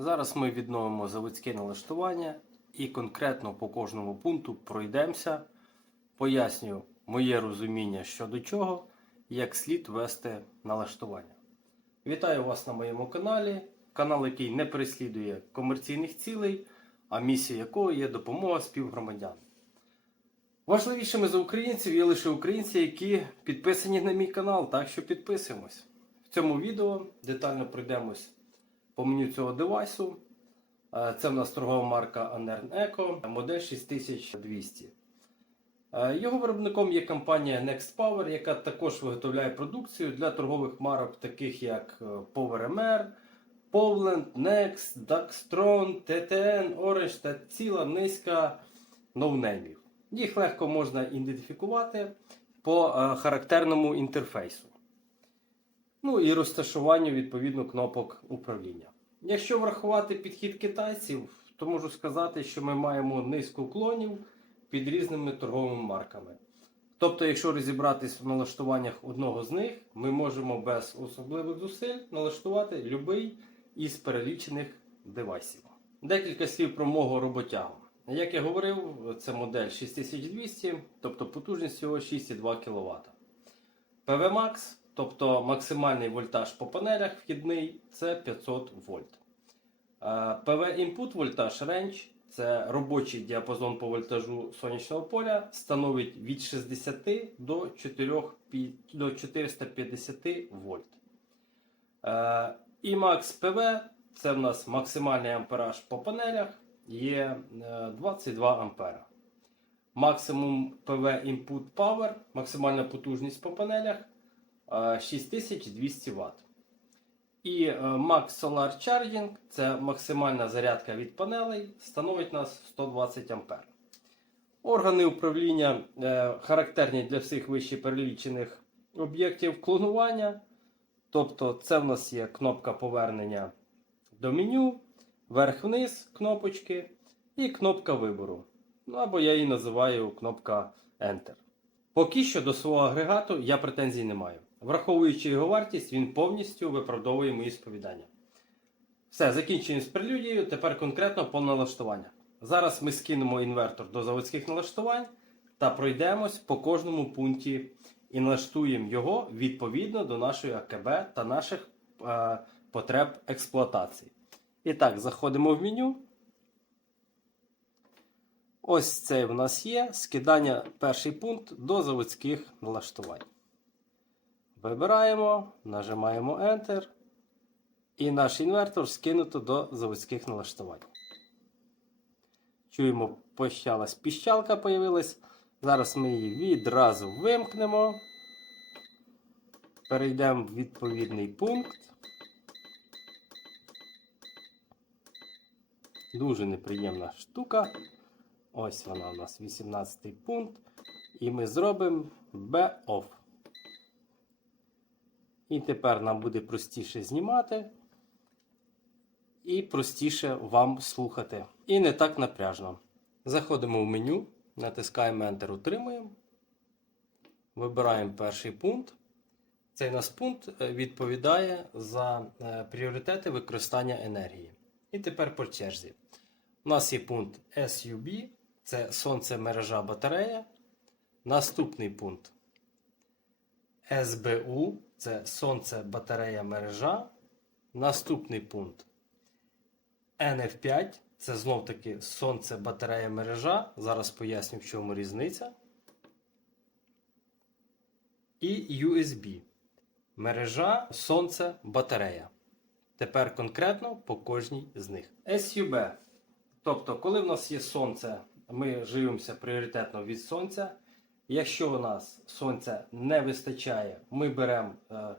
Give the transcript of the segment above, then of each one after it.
Зараз ми відновимо заводське налаштування і конкретно по кожному пункту пройдемося, поясню моє розуміння щодо чого, як слід вести налаштування. Вітаю вас на моєму каналі, канал, який не переслідує комерційних цілей, а місія якого є допомога співгромадян. Важливішими за українців є лише українці, які підписані на мій канал, так що підписуємось. В цьому відео детально пройдемось по меню цього девайсу. Е, Це в нас торгова марка Anern Eco, модель 6200. Е, Його виробником є компанія Next Power, яка також виготовляє продукцію для торгових марок, таких як е, PowerMR, Povland, Next, Daxtron, TTN, Orange та ціла низка ноунеймів. Їх легко можна ідентифікувати по характерному інтерфейсу. Ну і розташуванню відповідно кнопок управління. Якщо врахувати підхід китайців, то можу сказати, що ми маємо низку клонів під різними торговими марками. Тобто, якщо розібратись в налаштуваннях одного з них, ми можемо без особливих зусиль налаштувати будь-який із перелічених девайсів. Декілька слів про мого роботягу. Як я говорив, це модель 6200, тобто потужність його 6,2 кВт. PV Max, тобто максимальний вольтаж по панелях вхідний, це 500 вольт. Е, PV Input вольтаж Range це робочий діапазон по вольтажу сонячного поля, становить від 60 до 450 вольт. Е, IMAX PV це в нас максимальний ампераж по панелях є е, 22 ампера. Максимум PV Input Power, максимальна потужність по панелях е, 6200 Вт. І е, Max Solar Charging це максимальна зарядка від панелей, становить нас 120 ампер. Органи управління е, характерні для всіх вище перелічених об'єктів клонування. Тобто, це в нас є кнопка повернення до меню, вверх-вниз кнопочки і кнопка вибору. Ну, або я її називаю кнопка Enter. Поки що до свого агрегату я претензій не маю. Враховуючи його вартість, він повністю виправдовує мої сповідання. Все, закінчуємо з прелюдією. Тепер конкретно по налаштуваннях. Зараз ми скинемо інвертор до заводських налаштувань та пройдемось по кожному пункті і налаштуємо його відповідно до нашої АКБ та наших е, потреб експлуатації. І так, заходимо в меню. Ось це в нас є скидання перший пункт до заводських налаштувань. Вибираємо, нажимаємо Enter. І наш інвертор скинуто до заводських налаштувань. Чуємо, пощалась піщалка появилась. Зараз ми її відразу вимкнемо. Перейдемо в відповідний пункт. Дуже неприємна штука. Ось вона у нас 18 пункт. І ми зробимо B-OFF. І тепер нам буде простіше знімати. І простіше вам слухати. І не так напряжно. Заходимо в меню, натискаємо Enter, утримуємо. Вибираємо перший пункт. Цей нас пункт е, відповідає за е, пріоритети використання енергії. І тепер по черзі. У нас є пункт SUB, це сонце мережа батарея. Наступний пункт SBU, це сонце батарея мережа. Наступний пункт NF5, це знов таки сонце батарея мережа. Зараз поясню, в чому різниця. І USB. Мережа, сонце, батарея. Тепер конкретно по кожній з них. SUB. Тобто, коли в нас є сонце, ми живемося пріоритетно від сонця. Якщо у нас сонця не вистачає, ми беремо е,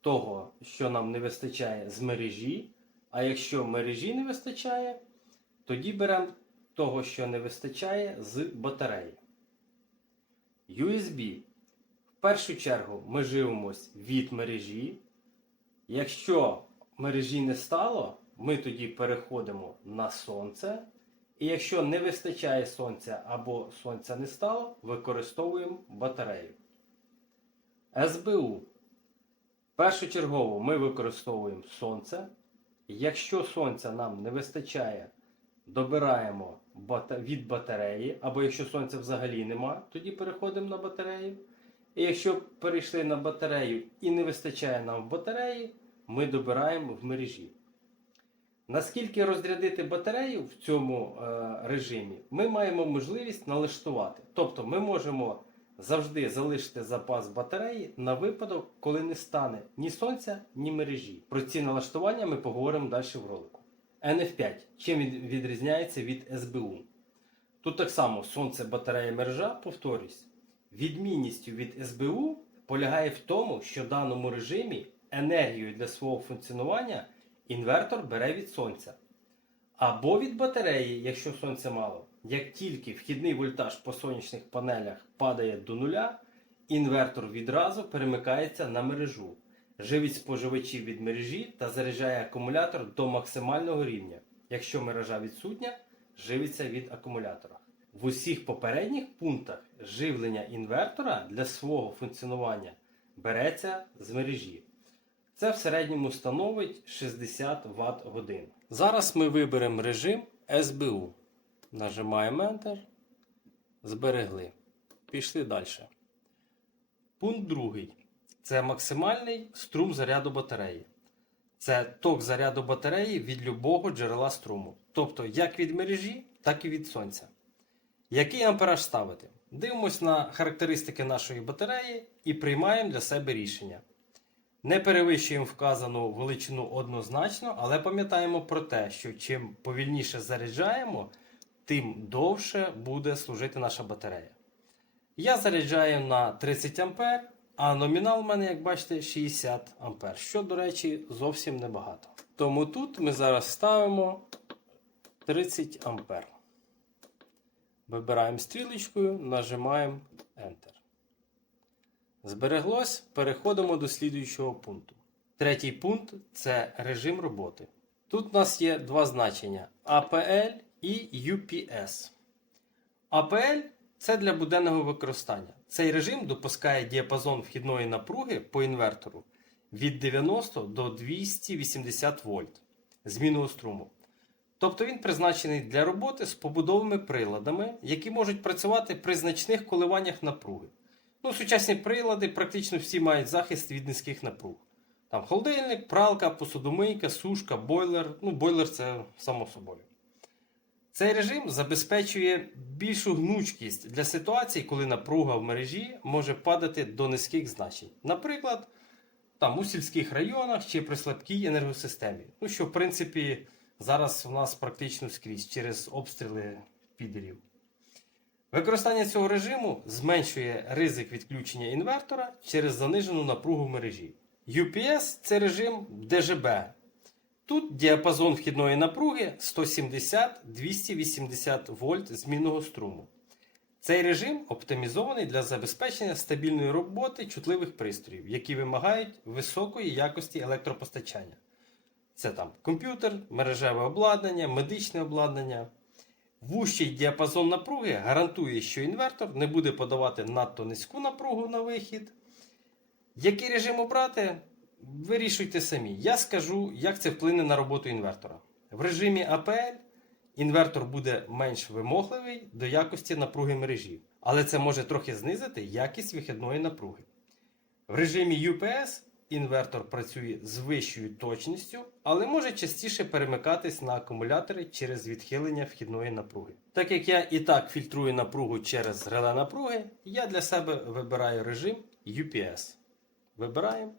того, що нам не вистачає з мережі. А якщо мережі не вистачає, тоді беремо того, що не вистачає з батареї. USB. В першу чергу ми живемось від мережі. Якщо мережі не стало, ми тоді переходимо на сонце. І якщо не вистачає сонця або сонця не стало, використовуємо батарею. СБУ. Першочергово ми використовуємо сонце. Якщо сонця нам не вистачає, добираємо від батареї, або якщо сонця взагалі нема, тоді переходимо на батарею. І якщо перейшли на батарею і не вистачає нам батареї, ми добираємо в мережі. Наскільки розрядити батарею в цьому е, режимі, ми маємо можливість налаштувати. Тобто ми можемо завжди залишити запас батареї на випадок, коли не стане ні сонця, ні мережі. Про ці налаштування ми поговоримо далі в ролику. NF5. Чим він відрізняється від СБУ? Тут так само сонце, батарея, мережа, повторюсь. Відмінністю від СБУ полягає в тому, що в даному режимі енергію для свого функціонування інвертор бере від сонця. Або від батареї, якщо сонця мало. Як тільки вхідний вольтаж по сонячних панелях падає до нуля, інвертор відразу перемикається на мережу, живить споживачів від мережі та заряджає акумулятор до максимального рівня. Якщо мережа відсутня, живиться від акумулятора. В усіх попередніх пунктах живлення інвертора для свого функціонування береться з мережі. Це в середньому становить 60 Вт годин. Зараз ми виберемо режим СБУ. Нажимаємо Enter. Зберегли. Пішли далі. Пункт другий. Це максимальний струм заряду батареї. Це ток заряду батареї від любого джерела струму. Тобто як від мережі, так і від сонця. Який ампераж ставити? Дивимось на характеристики нашої батареї і приймаємо для себе рішення. Не перевищуємо вказану величину однозначно, але пам'ятаємо про те, що чим повільніше заряджаємо, тим довше буде служити наша батарея. Я заряджаю на 30 А, а номінал у мене, як бачите, 60 А, що, до речі, зовсім небагато. Тому тут ми зараз ставимо 30 А. Вибираємо стрілочкою, нажимаємо Enter. Збереглось, переходимо до слідуючого пункту. Третій пункт це режим роботи. Тут у нас є два значення APL і UPS. APL це для буденного використання. Цей режим допускає діапазон вхідної напруги по інвертору від 90 до 280 вольт змінного струму. Тобто він призначений для роботи з побудовими приладами, які можуть працювати при значних коливаннях напруги. Ну, сучасні прилади практично всі мають захист від низьких напруг. Там холодильник, пралка, посудомийка, сушка, бойлер. Ну, бойлер це само собою. Цей режим забезпечує більшу гнучкість для ситуацій, коли напруга в мережі може падати до низьких значень. Наприклад, там у сільських районах чи при слабкій енергосистемі. Ну, що, в принципі, зараз у нас практично скрізь через обстріли підерів. Використання цього режиму зменшує ризик відключення інвертора через занижену напругу мережі. UPS це режим ДЖБ. Тут діапазон вхідної напруги 170-280 вольт змінного струму. Цей режим оптимізований для забезпечення стабільної роботи чутливих пристроїв, які вимагають високої якості електропостачання. Це там комп'ютер, мережеве обладнання, медичне обладнання. Вущий діапазон напруги гарантує, що інвертор не буде подавати надто низьку напругу на вихід. Який режим обрати, вирішуйте самі. Я скажу, як це вплине на роботу інвертора. В режимі APL інвертор буде менш вимогливий до якості напруги мережі, але це може трохи знизити якість вихідної напруги. В режимі UPS інвертор працює з вищою точністю, але може частіше перемикатись на акумулятори через відхилення вхідної напруги. Так як я і так фільтрую напругу через реле напруги, я для себе вибираю режим UPS. Вибираємо.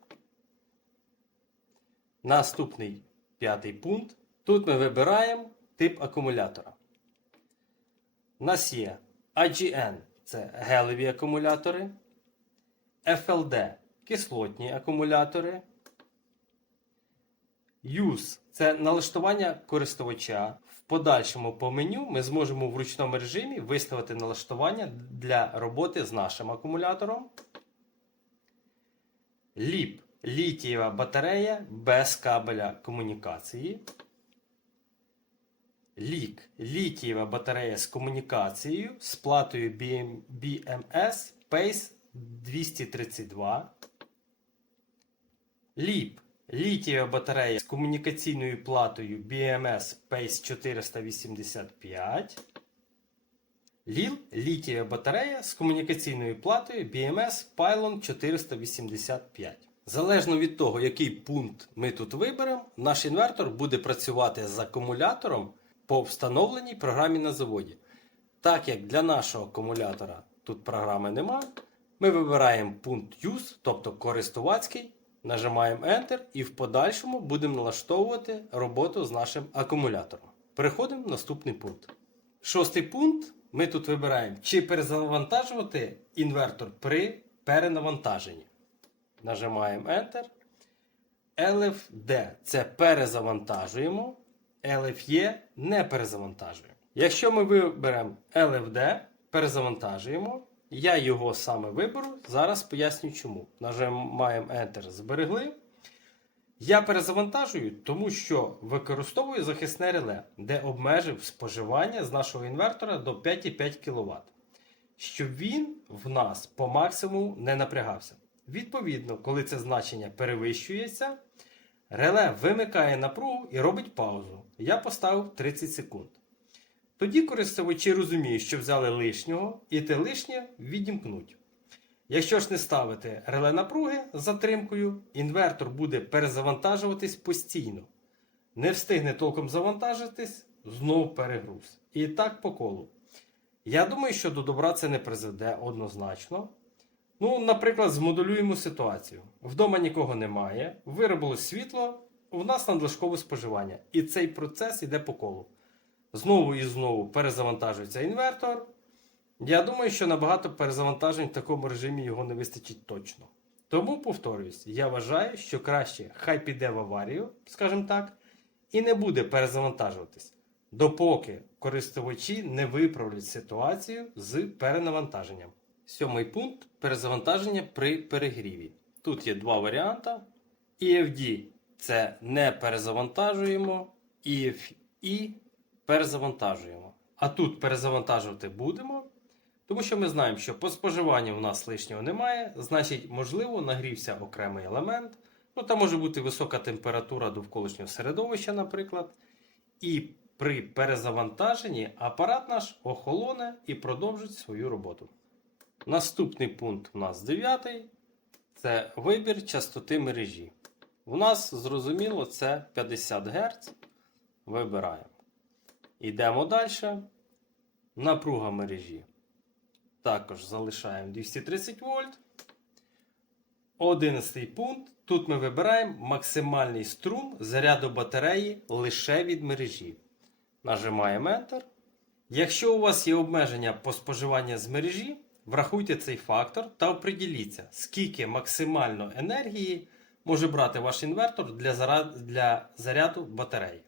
Наступний п'ятий пункт. Тут ми вибираємо тип акумулятора. У нас є AGN це гелеві акумулятори, FLD кислотні акумулятори. Use це налаштування користувача. В подальшому по меню ми зможемо в ручному режимі виставити налаштування для роботи з нашим акумулятором. LIP літієва батарея без кабеля комунікації. Лік літієва батарея з комунікацією з платою BMS PACE 232. Ліп літієва батарея з комунікаційною платою BMS PACE 485. ЛІЛ літієва батарея з комунікаційною платою BMS Pylon 485. Залежно від того, який пункт ми тут виберемо, наш інвертор буде працювати з акумулятором по встановленій програмі на заводі. Так як для нашого акумулятора тут програми нема, ми вибираємо пункт Use, тобто користувацький, нажимаємо Enter і в подальшому будемо налаштовувати роботу з нашим акумулятором. Переходимо в наступний пункт. Шостий пункт. Ми тут вибираємо, чи перезавантажувати інвертор при перенавантаженні. Нажимаємо Enter. LFD це перезавантажуємо. LFE не перезавантажуємо. Якщо ми виберемо LFD, перезавантажуємо. Я його саме виберу. Зараз поясню чому. Нажимаємо Enter, зберегли. Я перезавантажую, тому що використовую захисне реле, де обмежив споживання з нашого інвертора до 5,5 кВт, щоб він в нас по максимуму не напрягався. Відповідно, коли це значення перевищується, реле вимикає напругу і робить паузу. Я поставив 30 секунд. Тоді користувачі розуміють, що взяли лишнього, і те лишнє відімкнуть. Якщо ж не ставити реле напруги з затримкою, інвертор буде перезавантажуватись постійно. Не встигне толком завантажитись, знов перегруз. І так по колу. Я думаю, що до добра це не призведе однозначно. Ну, наприклад, змоделюємо ситуацію. Вдома нікого немає, виробилось світло, у нас надлишкове споживання. І цей процес йде по колу. Знову і знову перезавантажується інвертор. Я думаю, що набагато перезавантажень в такому режимі його не вистачить точно. Тому повторюсь, я вважаю, що краще хай піде в аварію, скажімо так, і не буде перезавантажуватись, допоки користувачі не виправлять ситуацію з перенавантаженням. Сьомий пункт перезавантаження при перегріві. Тут є два варіанти. EFD це не перезавантажуємо, EFE перезавантажуємо. А тут перезавантажувати будемо, тому що ми знаємо, що по споживанню в нас лишнього немає, значить, можливо, нагрівся окремий елемент. Ну, там може бути висока температура довколишнього середовища, наприклад. І при перезавантаженні апарат наш охолоне і продовжить свою роботу. Наступний пункт у нас дев'ятий. Це вибір частоти мережі. У нас, зрозуміло, це 50 Гц. Вибираємо. Йдемо далі. Напруга мережі. Також залишаємо 230 вольт. 11 пункт. Тут ми вибираємо максимальний струм заряду батареї лише від мережі. Нажимаємо Enter. Якщо у вас є обмеження по споживанню з мережі, врахуйте цей фактор та оприділіться, скільки максимально енергії може брати ваш інвертор для для заряду батареї.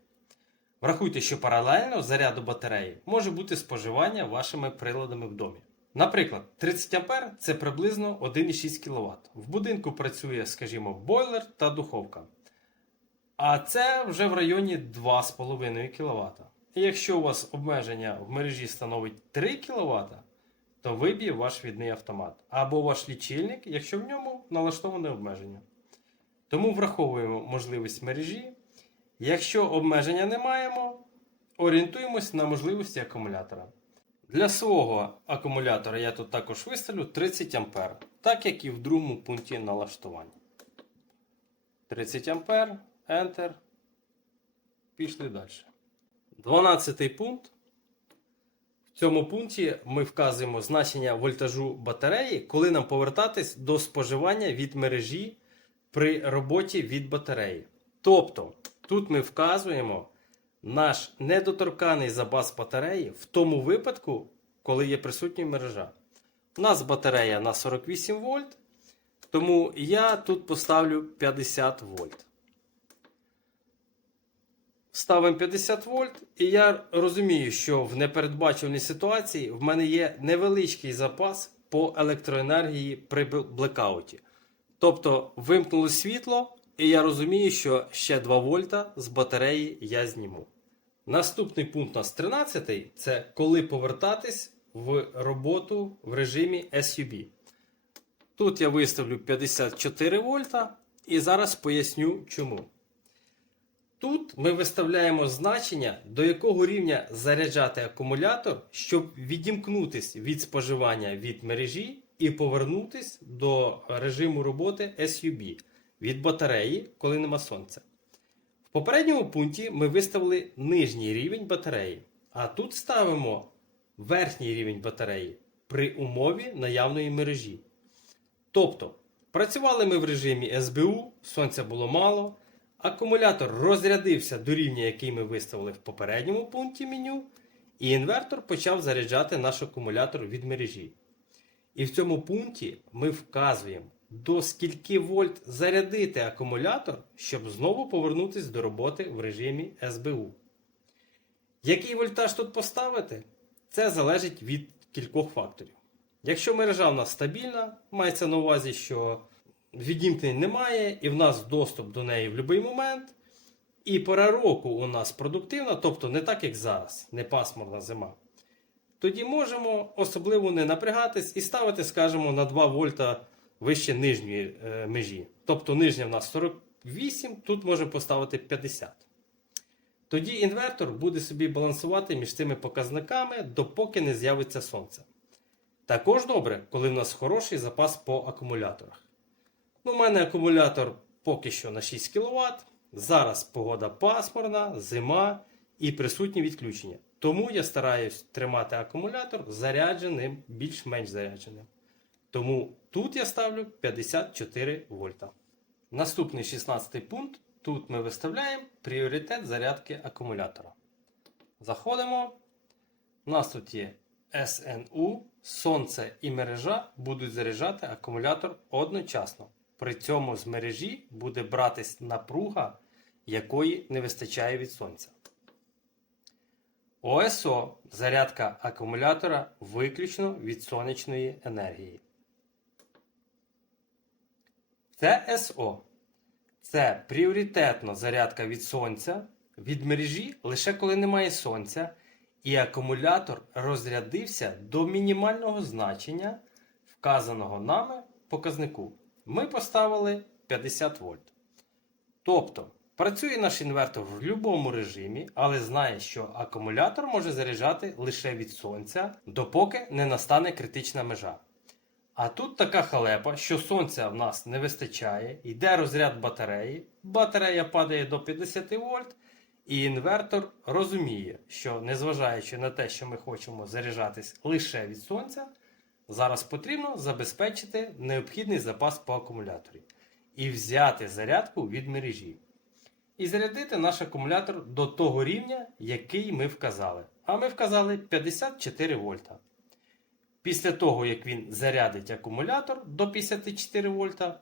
Врахуйте, що паралельно заряду батареї може бути споживання вашими приладами в домі. Наприклад, 30 А це приблизно 1,6 кВт. В будинку працює, скажімо, бойлер та духовка. А це вже в районі 2,5 кВт. І якщо у вас обмеження в мережі становить 3 кВт, то виб'є ваш відний автомат. Або ваш лічильник, якщо в ньому налаштоване обмеження. Тому враховуємо можливість мережі. Якщо обмеження не маємо, орієнтуємось на можливості акумулятора. Для свого акумулятора я тут також виставлю 30 А, так як і в другому пункті налаштування. 30 А, Enter. Пішли далі. 12 пункт. В цьому пункті ми вказуємо значення вольтажу батареї, коли нам повертатись до споживання від мережі при роботі від батареї. Тобто, тут ми вказуємо наш недоторканий запас батареї в тому випадку, коли є присутня мережа. У нас батарея на 48 вольт, тому я тут поставлю 50 вольт. Ставимо 50 вольт, і я розумію, що в непередбачуваній ситуації в мене є невеличкий запас по електроенергії при блекауті. Тобто вимкнуло світло, і я розумію, що ще 2 вольта з батареї я зніму. Наступний пункт у нас 13 це коли повертатись в роботу в режимі SUB. Тут я виставлю 54 вольта І зараз поясню чому. Тут ми виставляємо значення, до якого рівня заряджати акумулятор, щоб відімкнутися від споживання від мережі і повернутися до режиму роботи SUB від батареї, коли нема сонця. В попередньому пункті ми виставили нижній рівень батареї, а тут ставимо верхній рівень батареї при умові наявної мережі. Тобто, працювали ми в режимі СБУ, сонця було мало, акумулятор розрядився до рівня, який ми виставили в попередньому пункті меню, і інвертор почав заряджати наш акумулятор від мережі. І в цьому пункті ми вказуємо, до скільки вольт зарядити акумулятор, щоб знову повернутися до роботи в режимі СБУ. Який вольтаж тут поставити? Це залежить від кількох факторів. Якщо мережа в нас стабільна, мається на увазі, що відімкнень немає, і в нас доступ до неї в будь-який момент, і пора року у нас продуктивна, тобто не так, як зараз, не пасмурна зима. Тоді можемо особливо не напрягатись і ставити, скажімо, на 2 вольта вище нижньої е, межі. Тобто нижня в нас 48, тут можемо поставити 50. Тоді інвертор буде собі балансувати між цими показниками, допоки не з'явиться сонце. Також добре, коли в нас хороший запас по акумуляторах. Ну, У мене акумулятор поки що на 6 кВт. Зараз погода пасмурна, зима і присутні відключення. Тому я стараюсь тримати акумулятор зарядженим, більш-менш зарядженим. Тому тут я ставлю 54 вольта. Наступний 16 пункт. Тут ми виставляємо пріоритет зарядки акумулятора. Заходимо. У нас тут є СНУ, сонце і мережа будуть заряджати акумулятор одночасно. При цьому з мережі буде братись напруга, якої не вистачає від сонця. ОСО зарядка акумулятора виключно від сонячної енергії. ЦСО це пріоритетно зарядка від сонця, від мережі лише коли немає сонця, і акумулятор розрядився до мінімального значення, вказаного нами показнику. Ми поставили 50 вольт. Тобто, працює наш інвертор в будь-якому режимі, але знає, що акумулятор може заряджати лише від сонця, допоки не настане критична межа. А тут така халепа, що сонця в нас не вистачає, йде розряд батареї, батарея падає до 50 вольт, і інвертор розуміє, що незважаючи на те, що ми хочемо заряджатись лише від сонця, зараз потрібно забезпечити необхідний запас по акумуляторі і взяти зарядку від мережі. І зарядити наш акумулятор до того рівня, який ми вказали. А ми вказали 54 вольта. Після того, як він зарядить акумулятор до 54 вольта,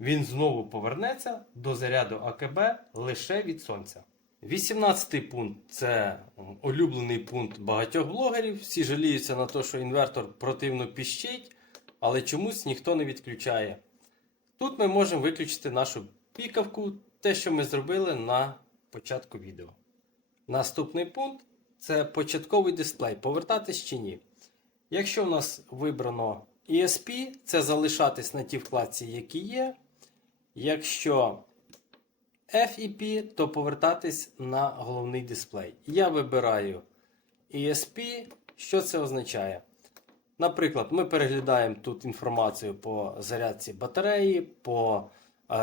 він знову повернеться до заряду АКБ лише від сонця. 18 пункт це улюблений пункт багатьох блогерів. Всі жаліються на те, що інвертор противно піщить, але чомусь ніхто не відключає. Тут ми можемо виключити нашу пікавку, те, що ми зробили на початку відео. Наступний пункт це початковий дисплей. Повертатись чи ні. Якщо в нас вибрано ESP, це залишатись на тій вкладці, які є. Якщо FEP, то повертатись на головний дисплей. Я вибираю ESP. Що це означає? Наприклад, ми переглядаємо тут інформацію по зарядці батареї, по е,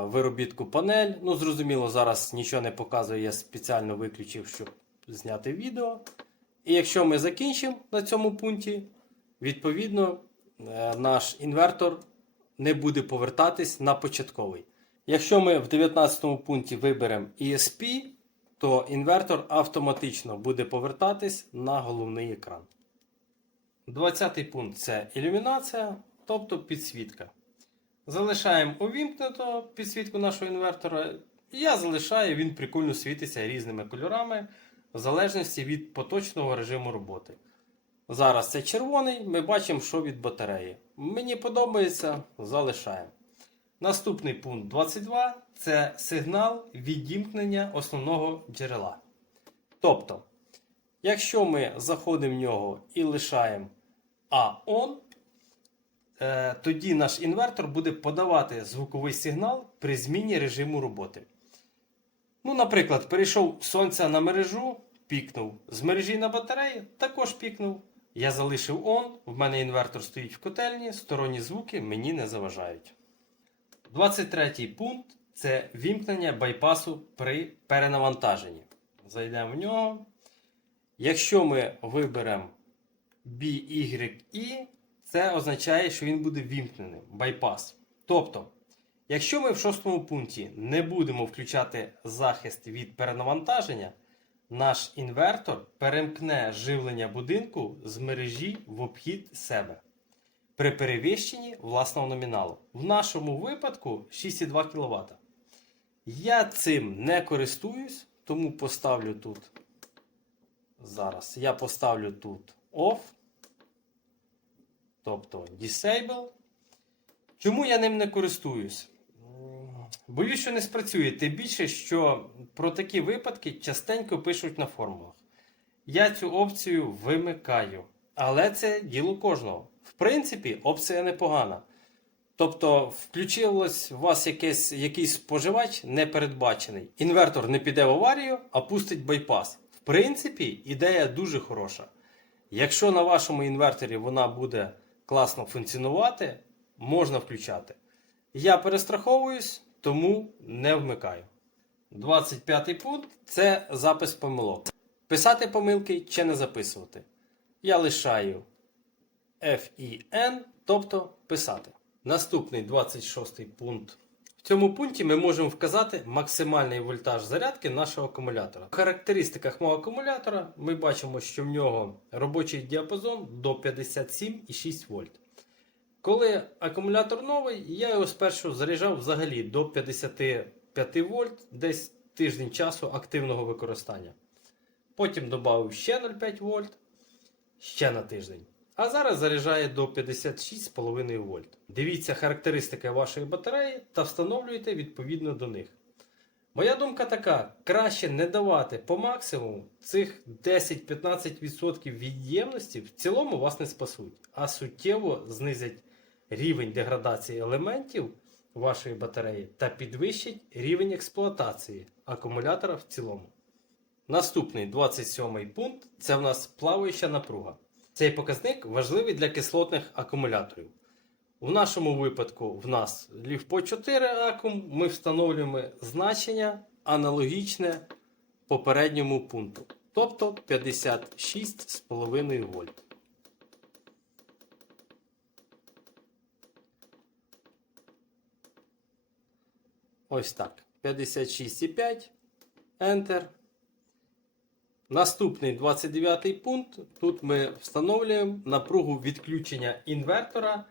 виробітку панель. Ну, зрозуміло, зараз нічого не показує, я спеціально виключив, щоб зняти відео. І якщо ми закінчимо на цьому пункті, відповідно, е, наш інвертор не буде повертатись на початковий. Якщо ми в 19 пункті виберемо ESP, то інвертор автоматично буде повертатись на головний екран. 20 пункт це ілюмінація, тобто підсвітка. Залишаємо увімкнуто підсвітку нашого інвертора. Я залишаю, він прикольно світиться різними кольорами в залежності від поточного режиму роботи. Зараз це червоний, ми бачимо, що від батареї. Мені подобається, залишаємо. Наступний пункт 22 це сигнал відімкнення основного джерела. Тобто, якщо ми заходимо в нього і лишаємо A-ON, е, тоді наш інвертор буде подавати звуковий сигнал при зміні режиму роботи. Ну, наприклад, перейшов сонця на мережу, пікнув. З мережі на батареї також пікнув. Я залишив on, в мене інвертор стоїть в котельні, сторонні звуки мені не заважають. 23 пункт це вімкнення байпасу при перенавантаженні. Зайдемо в нього. Якщо ми виберемо BYE, це означає, що він буде вімкненим байпас. Тобто, якщо ми в шостому пункті не будемо включати захист від перенавантаження, наш інвертор перемкне живлення будинку з мережі в обхід себе при перевищенні власного номіналу. В нашому випадку 6,2 кВт. Я цим не користуюсь, тому поставлю тут. Зараз я поставлю тут off, тобто disable. Чому я ним не користуюсь? Боюсь, що не спрацює. Тим більше, що про такі випадки частенько пишуть на формулах. Я цю опцію вимикаю. Але це діло кожного. В принципі, опція непогана. Тобто, включилось у вас якийсь, якийсь споживач непередбачений. Інвертор не піде в аварію, а пустить байпас. В принципі, ідея дуже хороша. Якщо на вашому інверторі вона буде класно функціонувати, можна включати. Я перестраховуюсь, тому не вмикаю. 25 пункт це запис помилок. Писати помилки чи не записувати. Я лишаю FIN, тобто писати. Наступний 26 пункт. В цьому пункті ми можемо вказати максимальний вольтаж зарядки нашого акумулятора. В характеристиках мого акумулятора ми бачимо, що в нього робочий діапазон до 57,6 вольт. Коли акумулятор новий, я його спершу заряджав взагалі до 55 вольт, десь тиждень часу активного використання. Потім додав ще 0,5 вольт, ще на тиждень. А зараз заряджає до 56,5 вольт. Дивіться характеристики вашої батареї та встановлюйте відповідно до них. Моя думка така: краще не давати по максимуму цих 10-15% від'ємності в цілому вас не спасуть, а суттєво знизять рівень деградації елементів вашої батареї та підвищить рівень експлуатації акумулятора в цілому. Наступний 27 пункт це в нас плаваюча напруга. Цей показник важливий для кислотних акумуляторів. У нашому випадку в нас LiFePO 4 акум ми встановлюємо значення аналогічне попередньому пункту, тобто 56,5 вольт. Ось так. 56,5. Enter. Наступний 29 пункт. Тут ми встановлюємо напругу відключення інвертора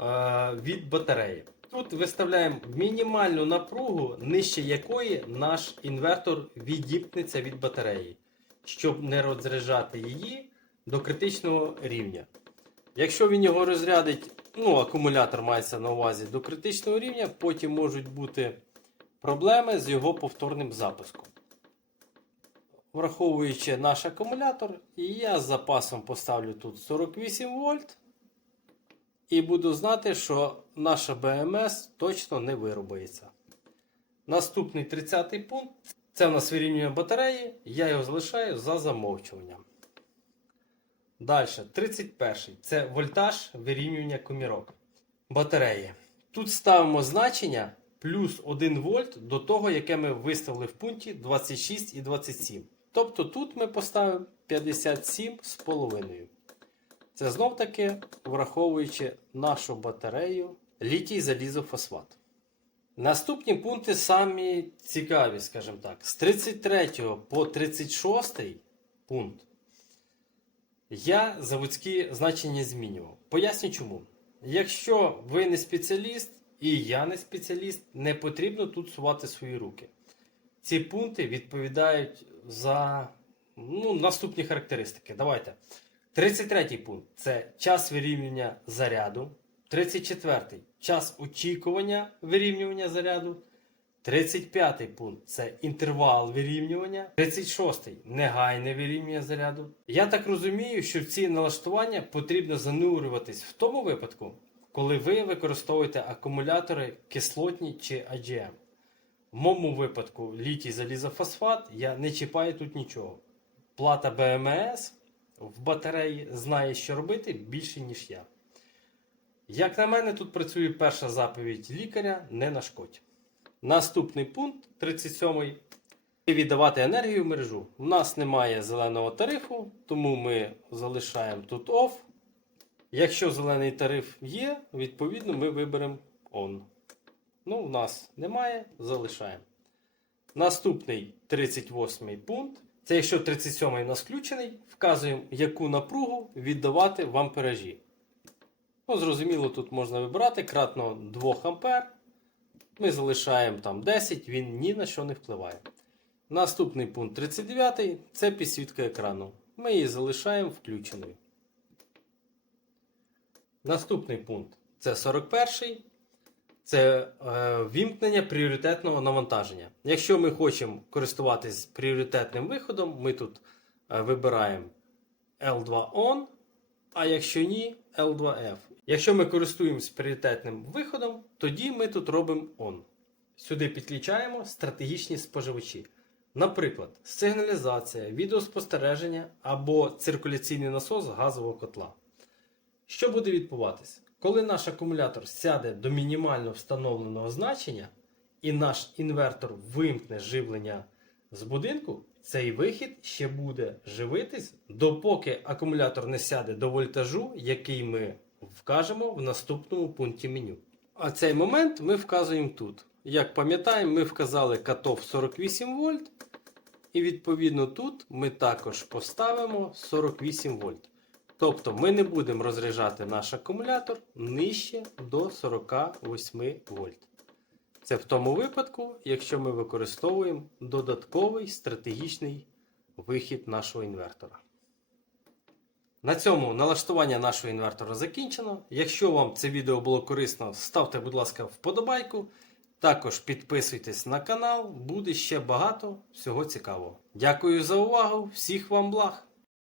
е, від батареї. Тут виставляємо мінімальну напругу, нижче якої наш інвертор відіпнеться від батареї, щоб не розряджати її до критичного рівня. Якщо він його розрядить, ну, акумулятор мається на увазі до критичного рівня, потім можуть бути проблеми з його повторним запуском. Враховуючи наш акумулятор, я з запасом поставлю тут 48 вольт. І буду знати, що наша БМС точно не виробиться. Наступний 30-й пункт це в нас вирівнює батареї. Я його залишаю за замовчуванням. Далі, 31-й це вольтаж вирівнювання комірок батареї. Тут ставимо значення плюс 1 вольт до того, яке ми виставили в пункті 26 і 27. Тобто тут ми поставимо 57,5. Це знов таки враховуючи нашу батарею літій залізофосфат. Наступні пункти самі цікаві, скажімо так. З 33 по 36 пункт я заводські значення змінював. Поясню чому. Якщо ви не спеціаліст і я не спеціаліст, не потрібно тут сувати свої руки. Ці пункти відповідають за ну, наступні характеристики. Давайте. 33 пункт це час вирівнювання заряду. 34 час очікування вирівнювання заряду. 35 пункт це інтервал вирівнювання. 36 негайне вирівнювання заряду. Я так розумію, що в ці налаштування потрібно занурюватись в тому випадку, коли ви використовуєте акумулятори кислотні чи AGM. В моєму випадку літій залізофосфат, я не чіпаю тут нічого. Плата БМС в батареї знає, що робити більше, ніж я. Як на мене, тут працює перша заповідь лікаря не нашкодь. Наступний пункт 37 віддавати енергію в мережу. У нас немає зеленого тарифу, тому ми залишаємо тут OFF. Якщо зелений тариф є, відповідно ми виберемо ON. Ну, у нас немає, залишаємо. Наступний 38 пункт. Це якщо 37 у нас включений, вказуємо, яку напругу віддавати в амперажі. Ну, зрозуміло, тут можна вибирати кратно 2 А. Ми залишаємо там 10, він ні на що не впливає. Наступний пункт 39 це підсвітка екрану. Ми її залишаємо включеною. Наступний пункт це 41 це е, вімкнення пріоритетного навантаження. Якщо ми хочемо користуватись пріоритетним виходом, ми тут е, вибираємо L2 ON, а якщо ні, L2F. Якщо ми користуємось пріоритетним виходом, тоді ми тут робимо ON. Сюди підключаємо стратегічні споживачі. Наприклад, сигналізація, відеоспостереження або циркуляційний насос газового котла. Що буде відбуватися? Коли наш акумулятор сяде до мінімально встановленого значення, і наш інвертор вимкне живлення з будинку, цей вихід ще буде живитись, допоки акумулятор не сяде до вольтажу, який ми вкажемо в наступному пункті меню. А цей момент ми вказуємо тут. Як пам'ятаємо, ми вказали катов 48 вольт, і відповідно тут ми також поставимо 48 вольт. Тобто ми не будемо розряджати наш акумулятор нижче до 48 вольт. Це в тому випадку, якщо ми використовуємо додатковий стратегічний вихід нашого інвертора. На цьому налаштування нашого інвертора закінчено. Якщо вам це відео було корисно, ставте, будь ласка, вподобайку. Також підписуйтесь на канал, буде ще багато всього цікавого. Дякую за увагу! Всіх вам благ!